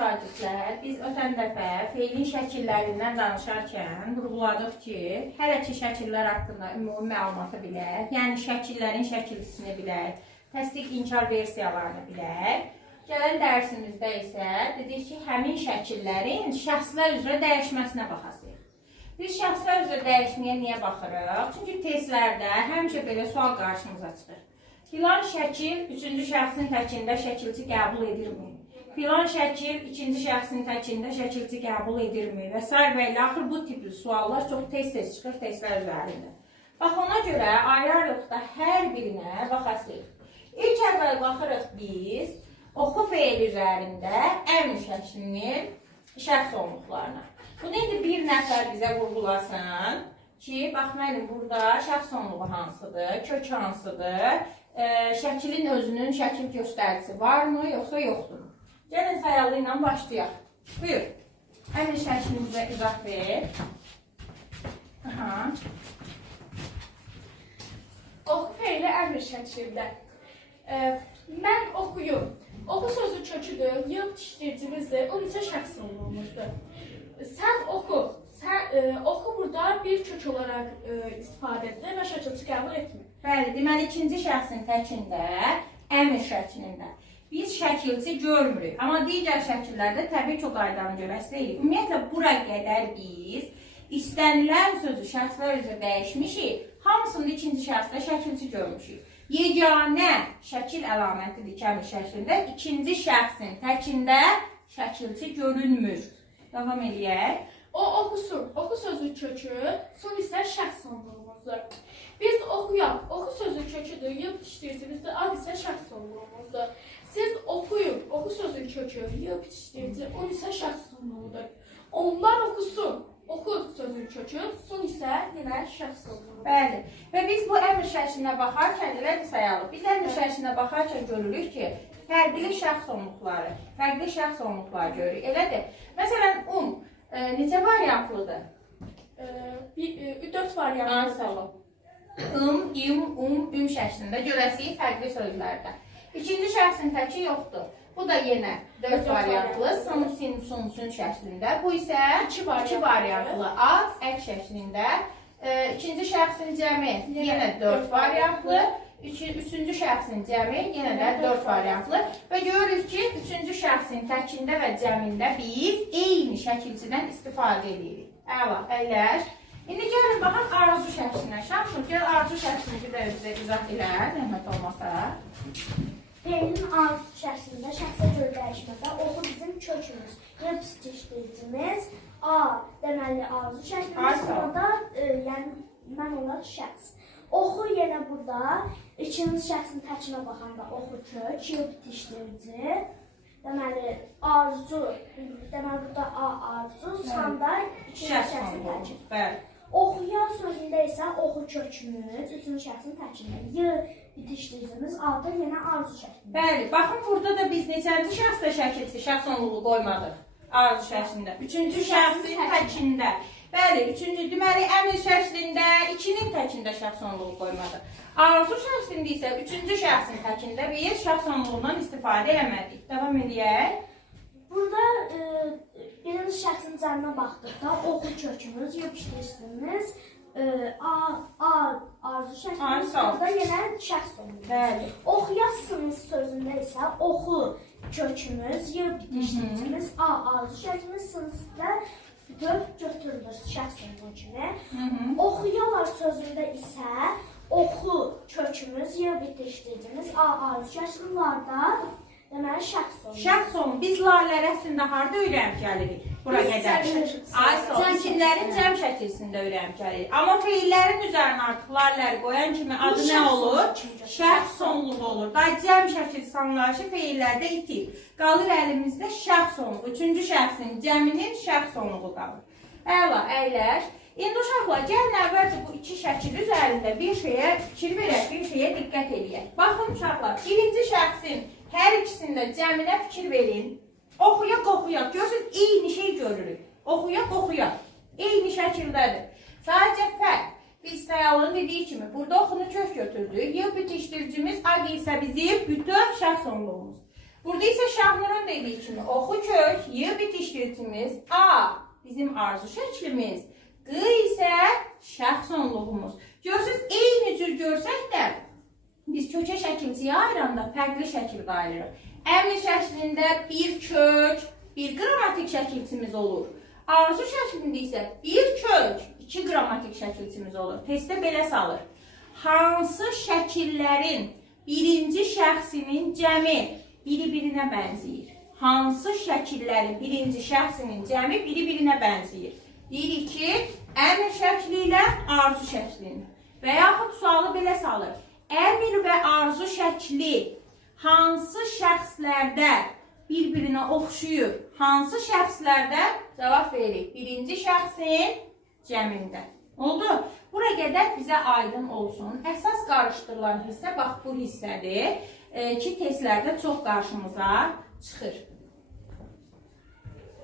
Şagirdlər, biz ötən dəfə feilin şəkillərindən danışarkən vurğuladıq ki, hələ ki şəkillər haqqında ümumi məlumatı bilək, yəni şəkillərin şəkilçisini bilək, təsdiq inkar versiyalarını bilək. Gələn dərsimizdə isə dedik ki, həmin şəkillərin şəxslər üzrə dəyişməsinə baxasıyıq. Biz şəxslər üzrə dəyişməyə niyə baxırıq? Çünki testlərdə həmişə belə sual qarşımıza çıxır. Filan şəkil 3-cü şəxsin təkində şəkilçi qəbul edirmi? Filan şəkil ikinci şəxsin təkində şəkilçi qəbul edirmi? Və s. və ilə axır bu tipli suallar çox tez-tez çıxır testlər üzərində. Bax, ona görə ayrı-ayrılıqda hər birinə baxasıyıq. İlk əvvəl baxırıq biz oxu feil üzərində əmr şəklinin şəxs olunluqlarına. Bunu indi bir nəfər bizə vurğulasın ki, bax, mənim burada şəxs olunluğu hansıdır, kök hansıdır, şəkilin özünün şəkil göstəricisi varmı, yoxsa yoxdur? Gəlin sayalı ilə başlayaq. Buyur. Əmr şəklimizə izah ver. Oxu feili əmr şəklində. Mən oxuyum. Oxu sözü köküdür, yığ dişdiricimizdir, o neçə şəxs olmamızdır. Sən oxu. Oxu burada bir kök olaraq istifadə edilir və şəkilçi qəbul etmir. Bəli, deməli ikinci şəxsin təkində əmr şəklində. Biz şəkilçi görmürük, amma digər şəkillərdə təbii ki, o qaydanı görəsəyirik. Ümumiyyətlə, bura qədər biz istənilən sözü şəxslər üzrə dəyişmişik, hamısında ikinci şəxsdə şəkilçi görmüşük. Yeganə şəkil əlamətidir ki, əmr şəklində ikinci şəxsin təkində şəkilçi görünmür. Davam eləyək. O oxusun. Oxu sözü kökü, son isə şəxs olunluğumuzdur. Biz oxuyaq. Oxu sözü köküdür, yığ dişdiricimizdir, ad isə şəxs olunluğumuzdur. Siz oxuyun. Oxu sözü kökü, yığ dişdirici, o isə şəxs olunluğudur. Onlar oxusun. Oxu sözü kökü, son isə yenə şəxs olunluğudur. Bəli. Və biz bu əmr şəklinə baxarkən, elədir sayalım. Biz əmr şəklinə baxarkən görürük ki, fərqli şəxs olunluqları görürük. Elədir. Məsələn, necə variantlıdır? 4 variantlıdır. İm şəklində görəsirik fərqli sözlərdə. İkinci şəxsin təki yoxdur. Bu da yenə 4 variantlı, sun şəklində. Bu isə 2 variantlı, ad, ək şəklində. İkinci şəxsin cəmi yenə 4 variantlı. Üçüncü şəxsin cəmi yenə də 4 variantlı. Və görürük ki, üçüncü şəxsin təkində və cəmində biz eyni şəkilçidən istifadə edirik. Əla, əyləş. İndi gəlin, baxaq arzu şəklinə. Şamşur, gəl arzu şəklini bir də bizə izah elə, zəhmət olmasa. Feilin arzu şəklində şəxsə görə dəyişmədə oxu bizim kökümüz, yığ dişdiricimiz, A, deməli arzu şəklimiz, burada yəni mən olaraq şəxs. Oxu yenə burada, ikinci şəxsin təkinə baxanda oxu kök, yığ dişdirici, deməli arzu, deməli burada A arzu, sanda ikinci şəxsin təkin. Oxuya sözündə isə oxu kökümüz, üçüncü şəxsin təkində, yığ bitişdiricimiz aldı, yenə arzu şəklində. Bəli, baxın burada da biz neçənci şəxsdə şəkilçi, şəxs onluğu qoymadıq arzu şəklində. Üçüncü şəxsin təkində. Bəli, üçüncü deməli əmr şəklində, ikinin təkində şəxs onluğu qoymadıq. Arzu şəklində isə üçüncü şəxsin təkində bir şəxs onluğundan istifadə eləmədik. Davam edək. Burada birinci şəxsin cəminə baxdıqda oxu kökümüz, yığ bitişdiricimiz, arzu şəklimiz, burada yenə şəxs olunur. Oxuyasınız sözündə isə oxu kökümüz, yığ bitişdiricimiz, arzu şəklimiz, sınıfda götürülür şəxs olduğu kimi. Oxuyalar sözündə isə oxu kökümüz, yığ bitişdiricimiz, arzu şəkillərdə deməli şəxs olunur. Şəxs olunur. Biz lalər əslində harada öyrənib gəlirik? Bura qədər. İkillərin cəm şəkilsində öyrənib gəlirik. Amma feillərin üzərinə artıq laləri qoyan kimi adı nə olur? Şəxs sonluğu olur. Da cəm şəkilsi anlayışı feillərdə itir. Qalır əlimizdə şəxs sonluğu. Üçüncü şəxsin cəminin şəxs sonluğu qalır. Əla, əyləş. İndi uşaqlar, gəlin əvvəlcə bu iki şəkil üzərində bir şeyə fikir verək, bir şeyə diqqət edək. Baxın uşaqlar, birinci şəxsin hər ikisində cəminə fikir verin. Oxuyaq, oxuyaq. Görürsünüz, eyni şey görürük. Oxuyaq, oxuyaq. Eyni şəkildədir. Sadəcə fərq. Biz sayalını dediyi kimi, burada oxunu kök götürdük. Yığ bitişdiricimiz, ag isə bizim bütöv şəxs onluğumuz. Burada isə Şahnurun dediyi kimi oxu kök, y bitişdiricimiz, a bizim arzu şəklimiz, q isə şəxs onluğumuz. Görürsünüz, eyni cür görsək də biz kökə şəkilciyə ayıranda fərqli şəkildə ayırırıq. Əmr şəklində bir kök, bir qrammatik şəkilcimiz olur. Arzu şəklində isə bir kök, iki qrammatik şəkilcimiz olur. Testdə belə salır. Hansı şəkillərin birinci şəxsinin cəmi biri-birinə bənzəyir? Hansı şəkillərin birinci şəxsinin cəmi biri-birinə bənzəyir? Deyirik ki, əmr şəkli ilə arzu şəklini. Və yaxud sualı belə salır. Əmr və arzu şəkli hansı şəxslərdə bir-birinə oxşuyur? Hansı şəxslərdə? Cavab veririk. Birinci şəxsin cəmində. Oldu? Bura qədər bizə aydın olsun. Əsas qarışdırılan hissə bax bu hissədir ki, testlərdə çox qarşımıza çıxır.